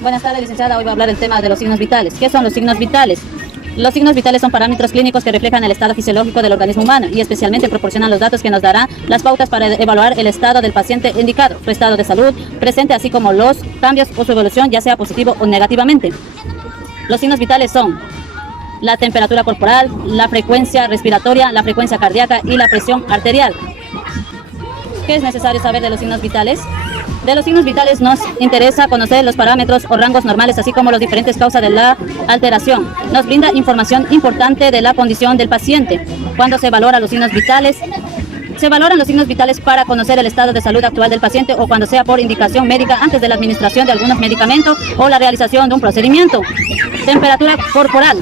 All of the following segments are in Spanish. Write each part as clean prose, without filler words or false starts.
Buenas tardes, licenciada. Hoy voy a hablar del tema de los signos vitales. ¿Qué son los signos vitales? Los signos vitales son parámetros clínicos que reflejan el estado fisiológico del organismo humano y especialmente proporcionan los datos que nos darán las pautas para evaluar el estado del paciente indicado, su estado de salud presente, así como los cambios o su evolución, ya sea positivo o negativamente. Los signos vitales son la temperatura corporal, la frecuencia respiratoria, la frecuencia cardíaca y la presión arterial. ¿Qué es necesario saber de los signos vitales? De los signos vitales nos interesa conocer los parámetros o rangos normales, así como las diferentes causas de la alteración. Nos brinda información importante de la condición del paciente. Cuando se valoran los signos vitales, se valoran los signos vitales para conocer el estado de salud actual del paciente o cuando sea por indicación médica antes de la administración de algunos medicamentos o la realización de un procedimiento. Temperatura corporal.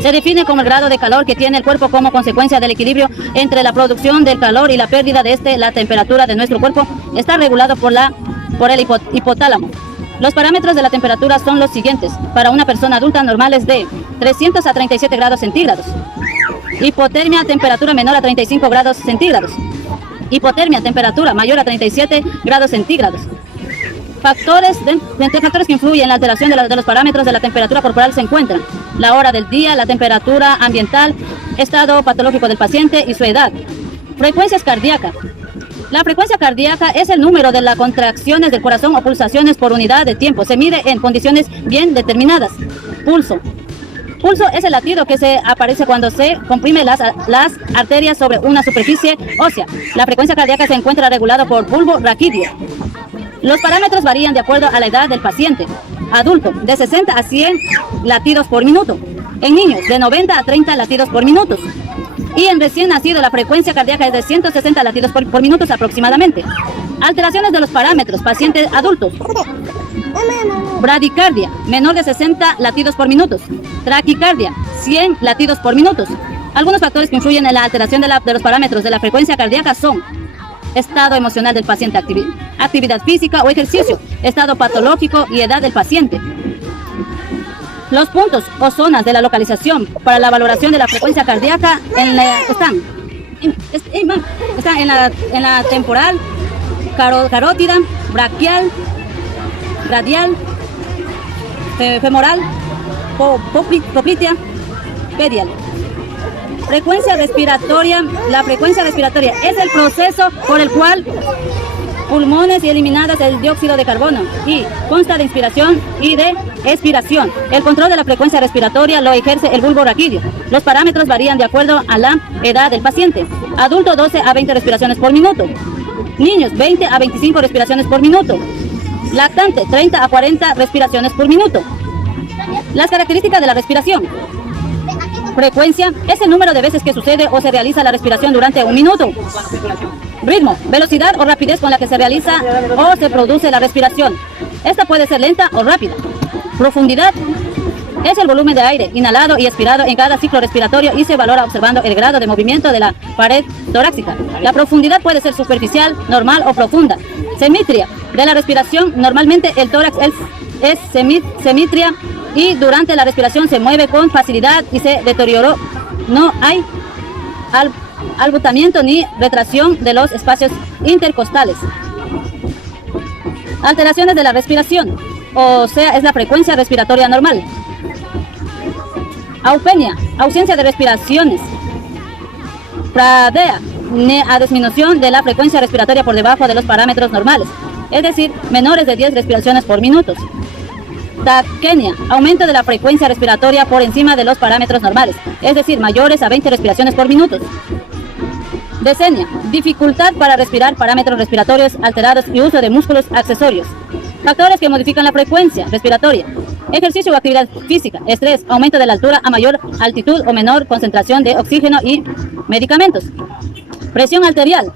Se define como el grado de calor que tiene el cuerpo como consecuencia del equilibrio entre la producción del calor y la pérdida de este. La temperatura de nuestro cuerpo está regulado por el hipotálamo. Los parámetros de la temperatura son los siguientes. Para una persona adulta normal es de 300 a 37 grados centígrados. Hipotermia, temperatura menor a 35 grados centígrados. Hipotermia, temperatura mayor a 37 grados centígrados. Entre factores que influyen en la alteración de los parámetros de la temperatura corporal se encuentran la hora del día, la temperatura ambiental, estado patológico del paciente y su edad. Frecuencias cardíacas. La frecuencia cardíaca es el número de las contracciones del corazón o pulsaciones por unidad de tiempo. Se mide en condiciones bien determinadas. Pulso. Pulso es el latido que se aparece cuando se comprime las arterias sobre una superficie ósea. La frecuencia cardíaca se encuentra regulada por bulbo raquídeo. Los parámetros varían de acuerdo a la edad del paciente. Adulto, de 60 a 100 latidos por minuto. En niños, de 90 a 30 latidos por minuto. Y en recién nacido, la frecuencia cardíaca es de 160 latidos por minuto aproximadamente. Alteraciones de los parámetros, pacientes adultos. Bradicardia, menor de 60 latidos por minuto. Taquicardia, 100 latidos por minuto. Algunos factores que influyen en la alteración de los parámetros de la frecuencia cardíaca son estado emocional del paciente, actividad física o ejercicio, estado patológico y edad del paciente. Los puntos o zonas de la localización para la valoración de la frecuencia cardíaca están en la temporal, carótida, braquial, radial, femoral, poplitea, pedial. Frecuencia respiratoria. La frecuencia respiratoria es el proceso por el cual pulmones y eliminadas el dióxido de carbono y consta de inspiración y de expiración. El control de la frecuencia respiratoria lo ejerce el bulbo raquídeo. Los parámetros varían de acuerdo a la edad del paciente. Adulto, 12 a 20 respiraciones por minuto. Niños, 20 a 25 respiraciones por minuto. Lactante, 30 a 40 respiraciones por minuto. Las características de la respiración. Frecuencia es el número de veces que sucede o se realiza la respiración durante un minuto. Ritmo, velocidad o rapidez con la que se realiza o se produce la respiración. Esta puede ser lenta o rápida. Profundidad es el volumen de aire inhalado y expirado en cada ciclo respiratorio y se valora observando el grado de movimiento de la pared torácica. La profundidad puede ser superficial, normal o profunda. Simetría de la respiración. Normalmente el tórax es simetría y durante la respiración se mueve con facilidad y se deterioró. No hay abultamiento ni retracción de los espacios intercostales. Alteraciones de la respiración, o sea, es la frecuencia respiratoria normal. Aupenia, ausencia de respiraciones. Pradea, a disminución de la frecuencia respiratoria por debajo de los parámetros normales, es decir, menores de 10 respiraciones por minuto. Taquenia, aumento de la frecuencia respiratoria por encima de los parámetros normales, es decir, mayores a 20 respiraciones por minuto. Descenia, dificultad para respirar, parámetros respiratorios alterados y uso de músculos accesorios. Factores que modifican la frecuencia respiratoria. Ejercicio o actividad física, estrés, aumento de la altura a mayor altitud o menor concentración de oxígeno y medicamentos. Presión arterial,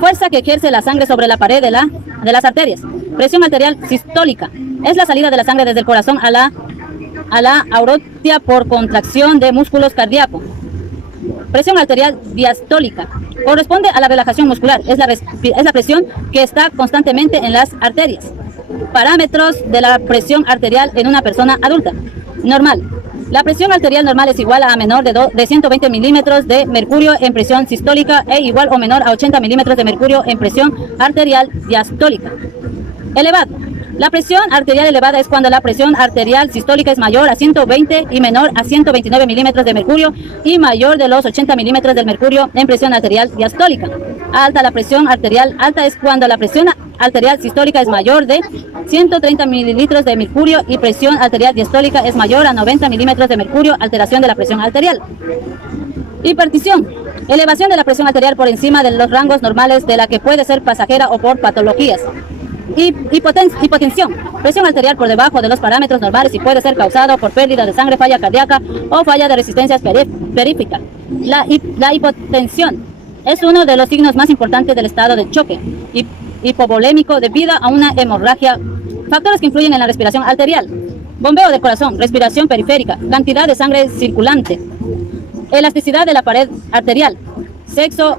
fuerza que ejerce la sangre sobre la pared de las arterias. Presión arterial sistólica, es la salida de la sangre desde el corazón a la aorta por contracción de músculos cardíacos. Presión arterial diastólica, corresponde a la relajación muscular, es la presión que está constantemente en las arterias. Parámetros de la presión arterial en una persona adulta. Normal. La presión arterial normal es igual a menor de 120 milímetros de mercurio en presión sistólica e igual o menor a 80 milímetros de mercurio en presión arterial diastólica. Elevado. La presión arterial elevada es cuando la presión arterial sistólica es mayor a 120 y menor a 129 milímetros de mercurio y mayor de los 80 milímetros del mercurio en presión arterial diastólica. Alta, la presión arterial alta es cuando la presión arterial sistólica es mayor de 130 mililitros de mercurio y presión arterial diastólica es mayor a 90 milímetros de mercurio, alteración de la presión arterial. Hipertensión. Elevación de la presión arterial por encima de los rangos normales de la que puede ser pasajera o por patologías. Hipotensión. Presión arterial por debajo de los parámetros normales y puede ser causado por pérdida de sangre, falla cardíaca o falla de resistencia periférica. La hipotensión es uno de los signos más importantes del estado de choque hipovolémico debido a una hemorragia. Factores que influyen en la respiración arterial: bombeo del corazón, respiración periférica, cantidad de sangre circulante, elasticidad de la pared arterial, sexo